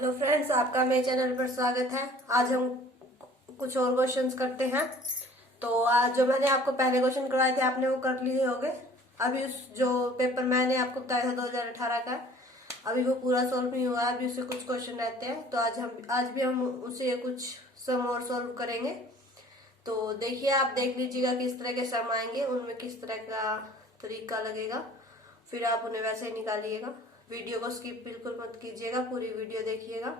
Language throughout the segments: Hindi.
हेलो फ्रेंड्स, आपका मेरे चैनल पर स्वागत है। आज हम कुछ और क्वेश्चंस करते हैं। तो आज जो मैंने आपको पहले क्वेश्चन करवाए थे आपने वो कर लिए होंगे। अभी उस जो पेपर मैंने आपको बताया था 2018 का, अभी वो पूरा सॉल्व नहीं हुआ है। अभी उससे कुछ क्वेश्चन रहते हैं, तो आज भी हम उसे कुछ सम और सॉल्व करेंगे। तो देखिए, आप देख लीजिएगा किस तरह के सम आएंगे, उनमें किस तरह का तरीका लगेगा, फिर आप उन्हें वैसे ही निकालिएगा। वीडियो को स्किप बिल्कुल मत कीजिएगा, पूरी वीडियो देखिएगा।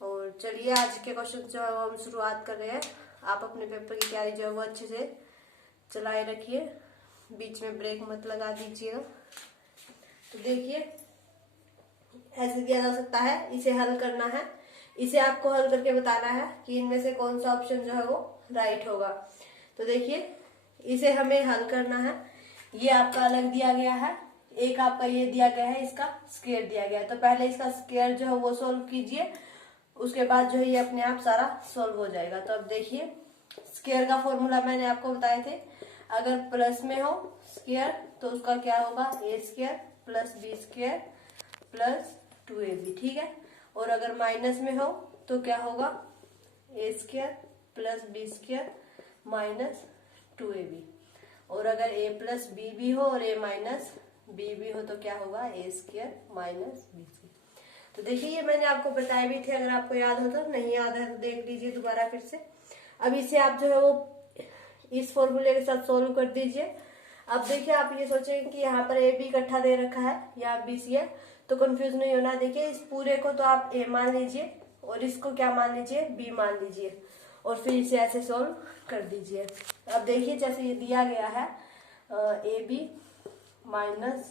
और चलिए, आज के क्वेश्चन जो है वो हम शुरुआत कर रहे हैं। आप अपने पेपर की तैयारी जो है वो अच्छे से चलाए रखिए, बीच में ब्रेक मत लगा दीजिएगा। तो देखिए, ऐसे दिया जा सकता है, इसे हल करना है। इसे आपको हल करके बताना है कि इनमें से कौन सा ऑप्शन जो है वो राइट होगा। तो देखिए, इसे हमें हल करना है। ये आपका अलग दिया गया है, एक आपका ये दिया गया है, इसका स्क्वायर दिया गया है। तो पहले इसका स्क्वायर जो है वो सोल्व कीजिए, उसके बाद जो है ये अपने आप सारा सोल्व हो जाएगा। तो अब देखिए, स्क्वायर का फॉर्मूला मैंने आपको बताए थे। अगर प्लस में हो स्क्वायर तो उसका क्या होगा, a square plus b square plus 2ab, ठीक है। और अगर माइनस में हो तो क्या होगा, a square plus b square minus 2ab। और अगर a प्लस बी भी हो और a माइनस बी भी हो तो क्या होगा, a square minus B square. तो देखिए, ये मैंने आपको बताए भी थे, अगर आपको याद हो तो, नहीं याद है तो देख लीजिए दोबारा फिर से। अब इसे आप जो है वो इस फॉर्मूले के साथ सोल्व कर दीजिए। अब देखिए, आप ये सोचेंगे कि यहाँ पर ए बी इकट्ठा दे रखा है, यहाँ बी सी है, तो कंफ्यूज नहीं होना। देखिए, इस पूरे को तो आप ए मान लीजिए और इसको क्या मान लीजिए, बी मान लीजिए, और फिर इसे ऐसे सोल्व कर दीजिए। अब देखिए, जैसे ये दिया गया है ए बी माइनस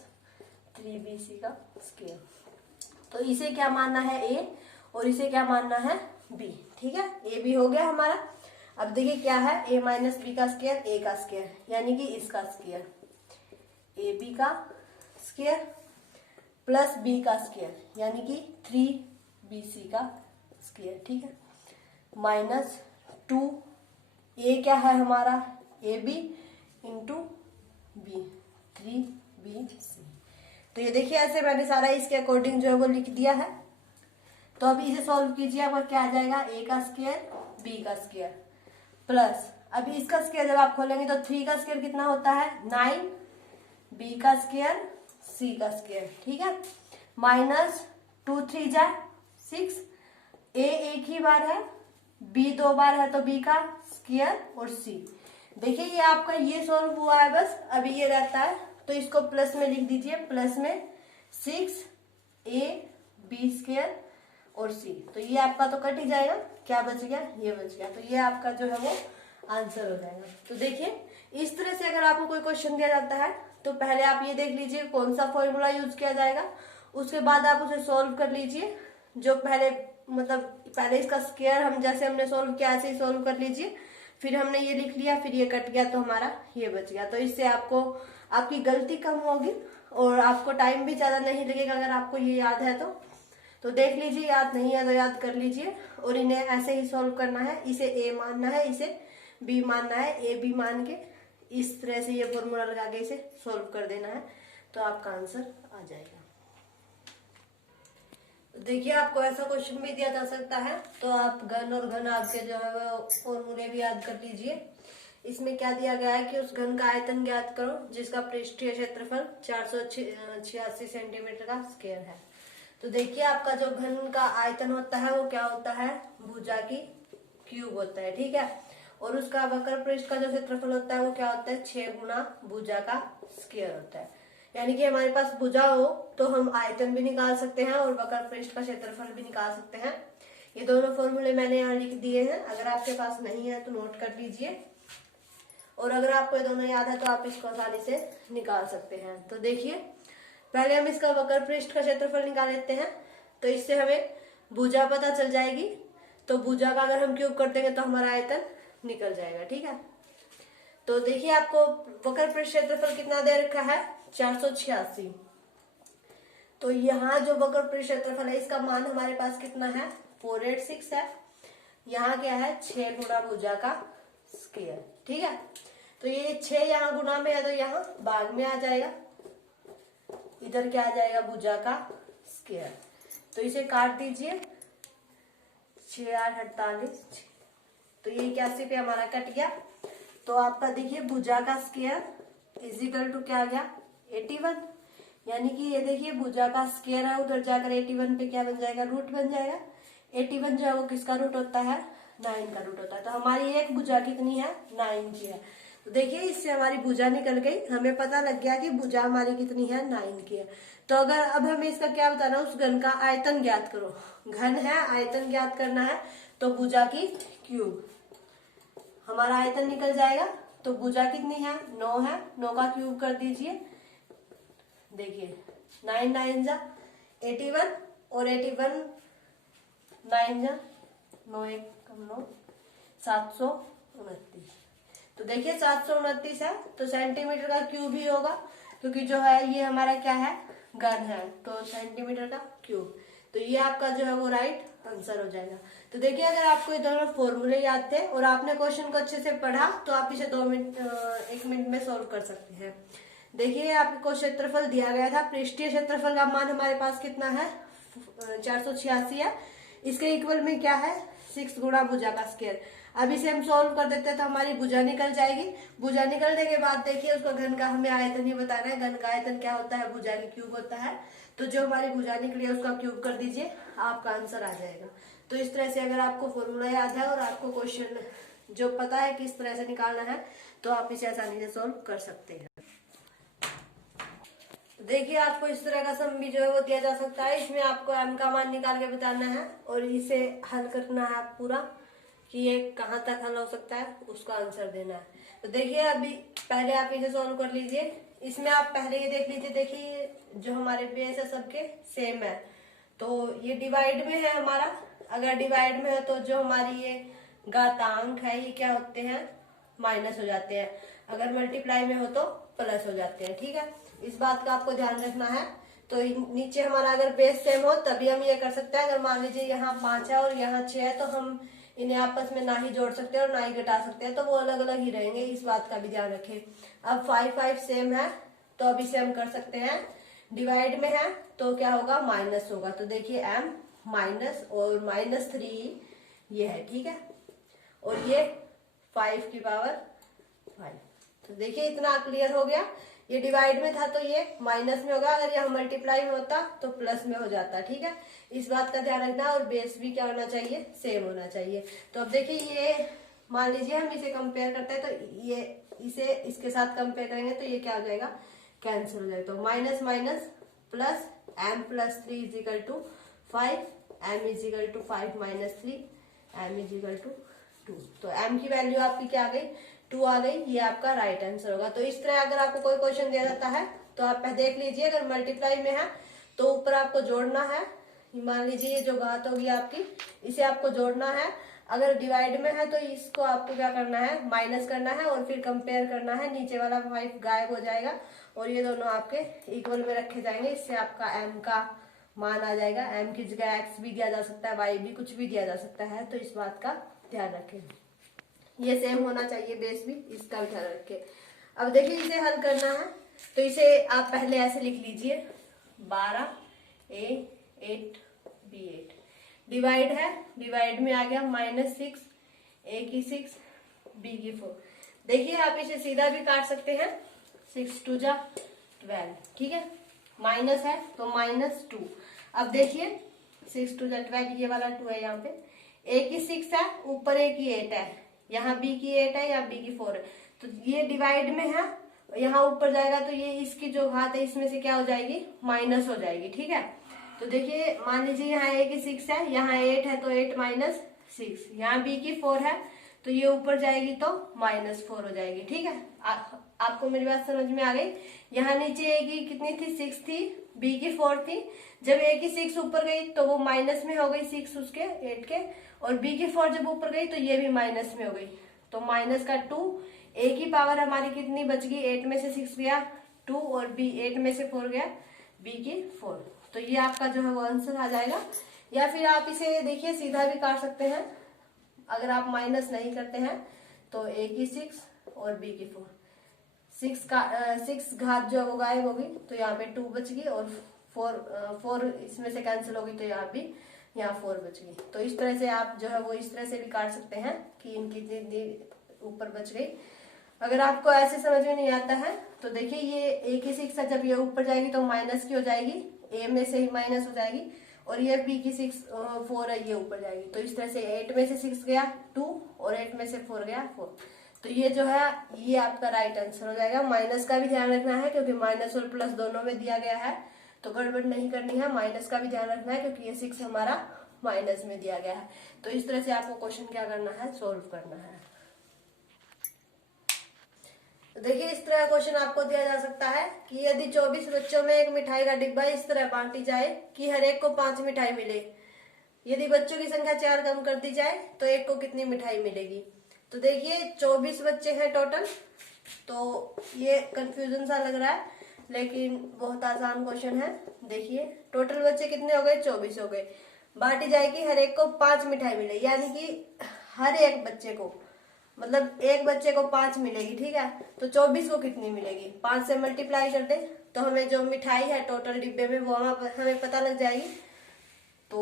3bc का स्क्वायर, तो इसे क्या मानना है, ए, और इसे क्या मानना है, बी, ठीक है। ए बी हो गया हमारा। अब देखिए क्या है, ए माइनस बी का स्क्वायर, ए का स्क्वायर यानी कि इसका स्क्वायर, ए बी का स्क्वायर प्लस बी का स्क्वायर यानी कि 3bc का स्क्वायर, ठीक है, माइनस 2, ए क्या है हमारा, A B into B 3bc। तो ये देखिए, ऐसे मैंने सारा इसके अकॉर्डिंग जो है वो लिख दिया है। तो अभी इसे सॉल्व कीजिए, आपका क्या आ जाएगा, ए का स्क्वायर बी का स्क्वायर प्लस, अभी इसका स्क्वायर जब आप खोलेंगे तो 3 का स्क्वायर कितना होता है, 9, बी का स्क्वायर सी का स्क्वायर, ठीक है, माइनस 2 3 जा 6, ए एक ही बार है, बी 2 बार है, तो बी का स्क्वायर और सी। देखिए, ये आपका ये सॉल्व हुआ है, बस अभी ये रहता है, तो इसको प्लस में लिख दीजिए, प्लस में 6a बी स्क्वायर और c। तो ये आपका तो कट ही जाएगा, क्या बच गया, ये बच गया। तो ये आपका जो है वो आंसर हो जाएगा। तो देखिए, इस तरह से अगर आपको कोई क्वेश्चन दिया जाता है तो पहले आप ये देख लीजिए कौन सा फॉर्मूला यूज किया जाएगा, उसके बाद आप उसे सोल्व कर लीजिए। जो पहले मतलब पहले इसका स्क्वायर हम जैसे हमने सोल्व किया ऐसे ही सोल्व कर लीजिए, फिर हमने ये लिख लिया, फिर ये कट गया तो हमारा ये बच गया। तो इससे आपको आपकी गलती कम होगी और आपको टाइम भी ज्यादा नहीं लगेगा, अगर आपको ये याद है तो देख लीजिए, याद नहीं है तो याद कर लीजिए। और इन्हें ऐसे ही सॉल्व करना है, इसे ए मानना है, इसे बी मानना है, ए बी मान के इस तरह से ये फॉर्मूला लगा के इसे सॉल्व कर देना है, तो आपका आंसर आ जाएगा। देखिए, आपको ऐसा क्वेश्चन भी दिया जा सकता है, तो आप घन और घन आपके जो है वो फॉर्मूले भी याद कर लीजिए। इसमें क्या दिया गया है कि उस घन का आयतन ज्ञात करो जिसका पृष्ठीय क्षेत्रफल 486 सेंटीमीटर का स्क्वायर है। तो देखिए, आपका जो घन का आयतन होता है वो क्या होता है, भुजा की क्यूब होता है, ठीक है। और उसका वक्र पृष्ठ का जो क्षेत्रफल होता है वो क्या होता है, 6 गुना भुजा का स्क्वायर होता है। यानी कि हमारे पास भुजा हो तो हम आयतन भी निकाल सकते हैं और वक्र पृष्ठ का क्षेत्रफल भी निकाल सकते हैं। ये दोनों फॉर्मूले मैंने यहाँ लिख दिए हैं, अगर आपके पास नहीं है तो नोट कर लीजिए, और अगर आपको ये दोनों याद है तो आप इसको आसानी से निकाल सकते हैं। तो देखिए, पहले हम इसका वक्र पृष्ठ का क्षेत्रफल निकाल लेते हैं, तो इससे हमें भुजा पता चल जाएगी। तो भुजा का अगर हम क्यूब कर देंगे तो हमारा आयतन निकल जाएगा, ठीक है। तो देखिए, आपको वक्र पृष्ठ क्षेत्रफल कितना दे रखा है, 486। तो यहाँ जो वक्र पृष्ठ क्षेत्रफल है इसका मान हमारे पास कितना है, 486 है। यहाँ क्या है, 6 गुना भुजा का स्क्वायर, ठीक है। तो ये 6 यहाँ गुना में है तो यहाँ भाग में आ जाएगा, इधर क्या आ जाएगा, भुजा का स्क्वायर। तो इसे काट दीजिए, 6 8 48, तो ये 81 पे हमारा कट गया। तो आपका देखिए भुजा का स्क्वायर इजिकल टू क्या आ गया 81, यानी कि ये देखिए भुजा का स्क्वायर है, उधर जाकर 81 पे क्या बन जाएगा रूट बन जाएगा। 81 जो है वो किसका रूट होता है 9 का रूट होता है। तो हमारी एक भुजा कितनी है 9 की है। तो देखिए इससे हमारी भुजा निकल गई, हमें पता लग गया कि भुजा हमारी कितनी है 9 की है। तो अगर अब हमें इसका क्या बताना है, उस घन का आयतन ज्ञात करो। घन है, आयतन ज्ञात करना है, तो भुजा की क्यूब, हमारा आयतन निकल जाएगा। तो भुजा कितनी है 9 है, 9 का क्यूब कर दीजिए। देखिए 9 9 जा 81 और 81 9 जा 9 1 कम 9 729। तो देखिए 729 है, तो सेंटीमीटर का क्यूब ही होगा, क्योंकि जो है ये हमारा क्या है घन है, तो सेंटीमीटर का क्यूब। तो ये आपका जो है वो राइट आंसर हो जाएगा। तो देखिए अगर आपको ये दोनों फॉर्मूले याद थे और आपने क्वेश्चन को अच्छे से पढ़ा तो आप इसे 1 मिनट में सॉल्व कर सकते हैं। देखिए आपको क्षेत्रफल दिया गया था, पृष्ठीय क्षेत्रफल का मान हमारे पास कितना है 486 है। इसके इक्वल में क्या है 6 गुणा भुजा का स्क्वायर। अब इसे हम सॉल्व कर देते हैं तो हमारी भुजा निकल जाएगी। भुजा निकलने के बाद देखिए उसका घन का हमें आयतन ही बताना है। घन का आयतन क्या होता है भुजा की क्यूब होता है। तो जो हमारी भुजा निकली है उसका क्यूब कर दीजिए, आपका आंसर आ जाएगा। तो इस तरह से अगर आपको फॉर्मूला याद है और आपको क्वेश्चन जो पता है किस तरह से निकालना है तो आप इसे आसानी से सॉल्व कर सकते हैं। देखिए आपको इस तरह का सम भी जो है वो दिया जा सकता है। इसमें आपको m का मान निकाल के बताना है और इसे हल करना है पूरा कि ये कहाँ तक हल हो सकता है उसका आंसर देना है। तो देखिए अभी पहले आप इसे सॉल्व कर लीजिए। इसमें आप पहले ये देख लीजिए, देखिए जो हमारे बेस है सबके सेम है, तो ये डिवाइड में है हमारा। अगर डिवाइड में है तो जो हमारी ये घातांक है ये क्या होते हैं माइनस हो जाते हैं, अगर मल्टीप्लाई में हो तो प्लस हो जाते हैं। ठीक है, इस बात का आपको ध्यान रखना है। तो नीचे हमारा अगर बेस सेम हो तभी हम ये कर सकते हैं। अगर मान लीजिए यहाँ 5 है और यहाँ 6 है तो हम इन्हें आपस में ना ही जोड़ सकते हैं और ना ही घटा सकते हैं, तो वो अलग अलग ही रहेंगे, इस बात का भी ध्यान रखें। अब 5 5 सेम है तो अब इसे हम कर सकते हैं, डिवाइड में है तो क्या होगा माइनस होगा। तो देखिए m माइनस और -3 ये है, ठीक है, और ये 5 की पावर 5। तो देखिए इतना क्लियर हो गया। ये डिवाइड में था तो ये माइनस में होगा, अगर यहाँ मल्टीप्लाई में होता तो प्लस में हो जाता। ठीक है, इस बात का ध्यान रखना। और बेस भी क्या होना चाहिए सेम होना चाहिए। तो अब देखिए ये मान लीजिए हम इसे कंपेयर करते हैं तो ये इसे इसके साथ कंपेयर करेंगे तो ये क्या हो जाएगा कैंसिल हो जाएगा। तो minus minus plus m+3 equal to 5, m equal to 5 - 3, m equal to 2। तो m की वैल्यू आपकी क्या आ गई 2 आ गई। ये आपका राइट आंसर होगा। तो इस तरह अगर आपको कोई क्वेश्चन दिया जाता है तो आप देख लीजिए, अगर मल्टीप्लाई में है तो ऊपर आपको जोड़ना है। मान लीजिए ये जो घात होगी आपकी इसे आपको जोड़ना है। अगर डिवाइड में है तो इसको आपको क्या करना है माइनस करना है और फिर कंपेयर करना है। नीचे वाला 5 गायब हो जाएगा और ये दोनों आपके इक्वल में रखे जाएंगे। इससे आपका m का मान आ जाएगा। m की जगह x भी दिया जा सकता है, y भी, कुछ भी दिया जा सकता है। तो इस बात का ध्यान रखें, ये सेम होना चाहिए बेस भी, इसका भी ध्यान रखें। अब देखिए इसे हल करना है तो इसे आप पहले ऐसे लिख लीजिए 12a 8b 8 डिवाइड है, डिवाइड में आ गया -6 a की 6 b की 4। देखिए आप इसे सीधा भी काट सकते हैं, 6 2 जा 12। ठीक है, माइनस है तो -2। अब देखिए 6 2 जा 12, ये वाला 2 है, यहाँ पे a की 6 है, ऊपर a की 8 है, यहाँ b की 8 है, यहाँ b की 4 है। तो ये डिवाइड में है, यहाँ ऊपर जाएगा तो ये इसकी जो घात है इसमें से क्या हो जाएगी माइनस हो जाएगी। ठीक है, तो देखिए मान लीजिए यहाँ a की 6 है, यहाँ 8 है तो 8 - 6, यहाँ b की 4 है तो ये ऊपर जाएगी तो -4 हो जाएगी। ठीक है, आपको मेरी बात समझ में आ गई। यहाँ नीचे a की कितनी थी 6 थी, b की 4 थी। जब a की 6 ऊपर गई तो वो माइनस में हो गई 6 उसके 8 के, और b की 4 जब ऊपर गई तो ये भी माइनस में हो गई। तो माइनस का 2, a की पावर हमारी कितनी बच गई 8 में से 6 गया 2 और b 8 में से 4 गया b की 4। तो ये आपका जो है वो आंसर आ जाएगा। या फिर आप इसे देखिए सीधा भी काट सकते हैं, अगर आप माइनस नहीं करते हैं तो a की 6 और b की 4, 6 घात जो है वो गायब होगी तो यहाँ पे 2 बच गई और 4 इसमें से कैंसिल होगी तो यहाँ भी यहाँ 4 बच गई। तो इस तरह से आप जो है वो इस तरह से भी काट सकते हैं कि इनकी कितनी ऊपर बच गई। अगर आपको ऐसे समझ में नहीं आता है तो देखिए ये ए की 6 है, जब ये ऊपर जाएगी तो माइनस की हो जाएगी, ए में से ही माइनस हो जाएगी, और ये बी की 4 है, ये ऊपर जाएगी। तो इस तरह से 8 में से 6 गया 2 और 8 में से 4 गया 4। तो ये जो है ये आपका राइट आंसर हो जाएगा। माइनस का भी ध्यान रखना है क्योंकि माइनस और प्लस दोनों में दिया गया है, तो गड़बड़ नहीं करनी है। माइनस का भी ध्यान रखना है क्योंकि ये 6 हमारा माइनस में दिया गया है। तो इस तरह से आपको क्वेश्चन क्या करना है, सोल्व करना है। तो देखिए इस तरह क्वेश्चन आपको दिया जा सकता है कि यदि 24 बच्चों में एक मिठाई का डिब्बा इस तरह बांटी जाए कि हर एक को 5 मिठाई मिले, यदि बच्चों की संख्या 4 कम कर दी जाए तो एक को कितनी मिठाई मिलेगी। तो देखिए 24 बच्चे हैं टोटल, तो ये कंफ्यूजन सा लग रहा है लेकिन बहुत आसान क्वेश्चन है। देखिए टोटल बच्चे कितने हो गए, 24 हो गए। बांटी जाएगी हर एक को 5 मिठाई मिले, यानी कि हर एक बच्चे को, मतलब एक बच्चे को 5 मिलेगी, ठीक है। तो 24 को कितनी मिलेगी, 5 से मल्टीप्लाई कर दे तो हमें जो मिठाई है टोटल डिब्बे में वो हमें पता लग जाएगी। तो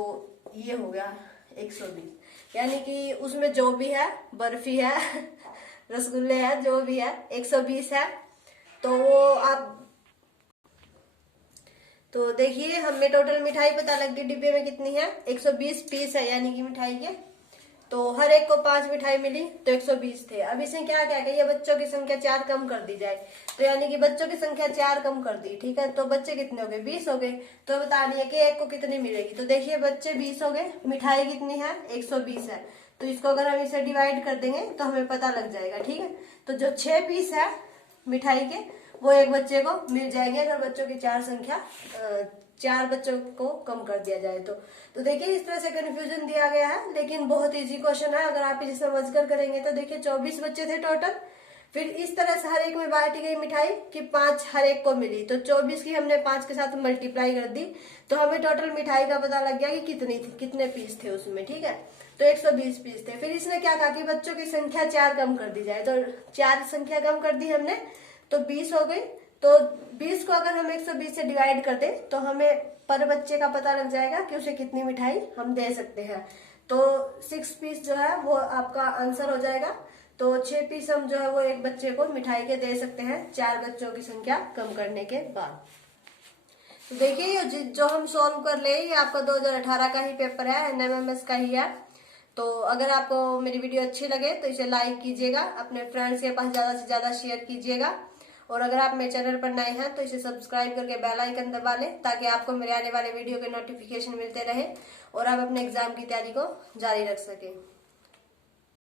ये हो गया 120, यानी कि उसमें जो भी है, बर्फी है रसगुल्ले है, जो भी है 120 है। तो वो आप तो देखिए हमें टोटल मिठाई पता लग गई डिब्बे में कितनी है, 120 पीस है यानी कि मिठाई के। तो हर एक को 5 मिठाई मिली तो 120 थे। अब इसे क्या क्या कहिए, बच्चों की संख्या 4 कम कर दी जाए, तो यानी कि बच्चों की संख्या 4 कम कर दी, ठीक है। तो बच्चे कितने हो गए, 20 हो गए। तो बतानी है कि एक को कितनी मिलेगी। तो देखिए बच्चे 20 हो गए, मिठाई कितनी है 120 है, तो इसको अगर हम इसे डिवाइड कर देंगे तो हमें पता लग जाएगा, ठीक है। तो जो 6 पीस है मिठाई के वो एक बच्चे को मिल जाएंगे अगर बच्चों की 4 बच्चों को कम कर दिया जाए तो देखिए इस तरह से कंफ्यूजन दिया गया है, लेकिन बहुत इजी क्वेश्चन है अगर आप इसे समझकर करेंगे। तो देखिए 24 बच्चे थे टोटल, फिर इस तरह से हर एक में बांटी गई मिठाई कि 5 हर एक को मिली, तो 24 की हमने 5 के साथ मल्टीप्लाई कर दी तो हमें टोटल मिठाई का पता लग गया कि कितनी थी, कितने पीस थे उसमें, ठीक है। तो 120 पीस थे। फिर इसने क्या कहा कि बच्चों की संख्या 4 कम कर दी जाए, तो 4 संख्या कम कर दी हमने तो 20 हो गई। तो 20 को अगर हम 120 से डिवाइड कर दें तो हमें पर बच्चे का पता लग जाएगा कि उसे कितनी मिठाई हम दे सकते हैं। तो 6 पीस जो है वो आपका आंसर हो जाएगा। तो 6 पीस हम जो है वो एक बच्चे को मिठाई के दे सकते हैं 4 बच्चों की संख्या कम करने के बाद। तो देखिए जो हम सॉल्व कर ले ये आपका 2018 का ही पेपर है, NMMS का ही है। तो अगर आपको मेरी वीडियो अच्छी लगे तो इसे लाइक कीजिएगा, अपने फ्रेंड्स के पास ज्यादा से ज्यादा शेयर कीजिएगा, और अगर आप मेरे चैनल पर नए हैं तो इसे सब्सक्राइब करके बेल आइकन दबा लें ताकि आपको मेरे आने वाले वीडियो के नोटिफिकेशन मिलते रहे और आप अपने एग्जाम की तैयारी को जारी रख सकें।